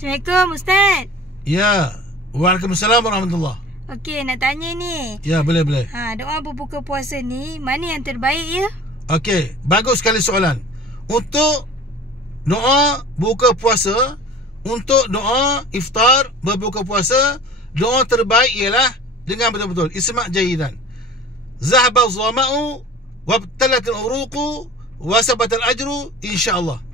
Assalamualaikum Ustaz. Ya. Waalaikumsalam warahmatullahi. Okey, nak tanya ni. Ya, boleh. Doa berbuka puasa ni mana yang terbaik ya? Okey, bagus sekali soalan. Untuk doa buka puasa, untuk doa iftar berbuka puasa, doa terbaik ialah dengan betul-betul isma' jayidan. Zahaba az-zama'u wabtalat al-uruqu wa sabata al-ajru insya-Allah.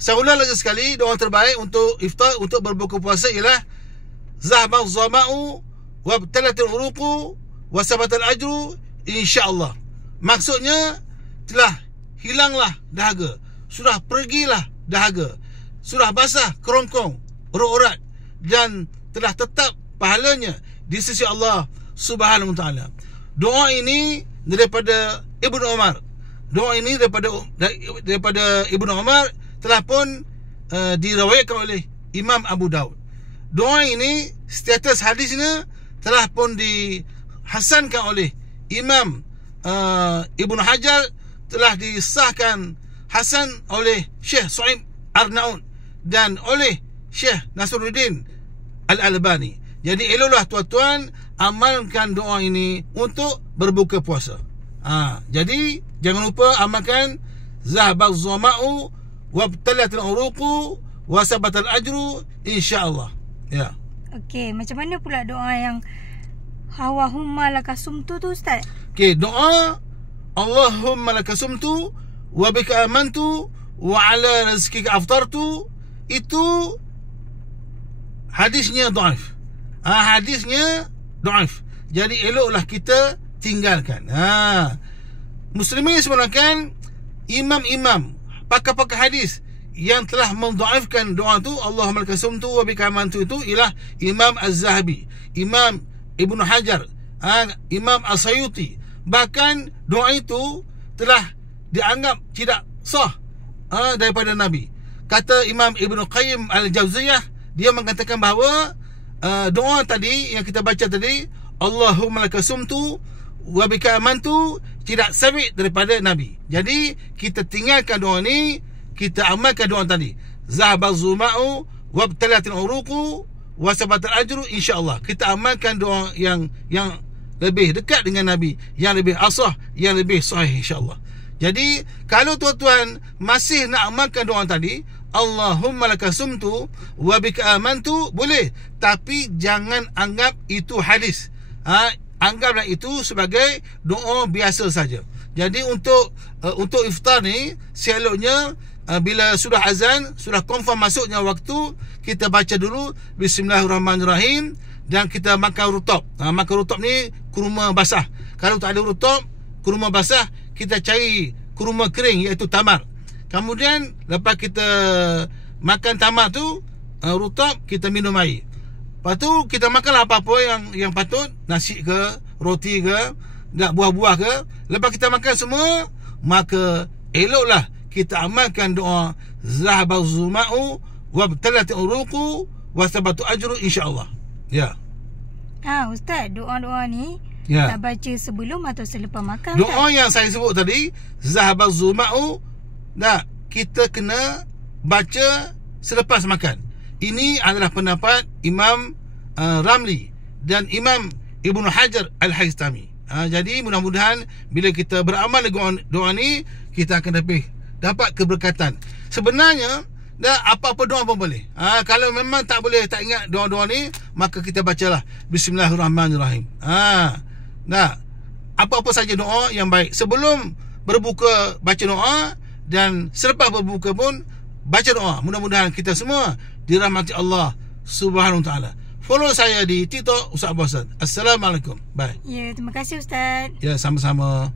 Saya ulang lagi sekali, doa terbaik untuk iftar, untuk berbuka puasa ialah zahaba az-zama'u wabtalat al-uruqu wa sabata al-ajru insya-Allah. Maksudnya telah hilanglah dahaga, sudah pergilah dahaga, sudah basah kerongkong, urat-urat, dan telah tetap pahalanya di sisi Allah Subhanahu wa taala. Doa ini daripada Ibnu Umar. Doa ini daripada Ibnu Umar telah pun diriwayatkan oleh Imam Abu Daud. Doa ini status hadisnya telah pun dihasankan oleh Imam Ibnu Hajar, telah disahkan hasan oleh Syekh Su'aib Arnaud dan oleh Syekh Nasruddin Al-Albani. Jadi eloklah tuan-tuan amalkan doa ini untuk berbuka puasa. Jadi jangan lupa amalkan zahabaz zama'u wabtalat al-uruqu wa sabata al-ajru insya-Allah. Ya. Okey, macam mana pula doa yang Allahumma lakasumtu tu Ustaz? Okey, doa Allahumma lakasumtu wa bika amantu wa ala rizqika aftartu, itu hadisnya dhaif. Hadisnya dhaif. Jadi eloklah kita tinggalkan. Muslimin sebenarnya imam-imam, pakar-pakar hadis yang telah mendhaifkan doa tu Allahumma lakasumtu wa bika amantu itu ialah Imam Az-Zahabi, Imam Ibnu Hajar, Imam As-Sayuti. Bahkan doa itu telah dianggap tidak sah daripada Nabi. Kata Imam Ibnu Qayyim Al-Jauziyah, dia mengatakan bahawa doa tadi yang kita baca tadi, Allahumma lakasumtu wa bika amantu, tidak sabit daripada Nabi. Jadi kita tinggalkan doa ni, kita amalkan doa tadi, zahabaz zama'u wabtalatil uruqu wa sabatal ajru insya-Allah. Kita amalkan doa yang lebih dekat dengan Nabi, yang lebih asah, yang lebih sahih insya-Allah. Jadi kalau tuan-tuan masih nak amalkan doa tadi, Allahumma lakasumtu wa bika amantu, boleh, tapi jangan anggap itu hadis. Anggaplah itu sebagai doa biasa saja. Jadi untuk iftar ni, seloknya bila sudah azan, sudah confirm masuknya waktu, kita baca dulu Bismillahirrahmanirrahim dan kita makan rutab. Makan rutab ni kurma basah. Kalau tak ada rutab, kurma basah, kita cari kurma kering iaitu tamar. Kemudian lepas kita makan tamar tu, rutab, kita minum air. Lepas tu kita makanlah apa-apa yang patut, nasi ke, roti ke, nak buah-buah ke. Lepas kita makan semua, maka eloklah kita amalkan doa zahabaz zama'u wabtalat uruqu wa sabatu ajru insya-Allah. Ya. Ustaz, doa-doa ni nak baca sebelum atau selepas makan? Doa yang saya sebut tadi, zahabaz zama'u, kita kena baca selepas makan. Ini adalah pendapat Imam Ramli dan Imam Ibnu Hajar Al-Haytami. Jadi mudah-mudahan bila kita beramal dengan doa ni, kita akan dapat keberkatan. Sebenarnya apa-apa doa pun boleh. Kalau memang tak boleh, tak ingat doa-doa ni, maka kita bacalah Bismillahirrahmanirrahim. Apa-apa saja doa yang baik. Sebelum berbuka baca doa, dan selepas berbuka pun baca doa. Mudah-mudahan kita semua dirahmati Allah Subhanahu wa taala. Follow saya di TikTok Ustaz Abu Hassan. Assalamualaikum. Bye. Ya, terima kasih Ustaz. Ya, sama-sama.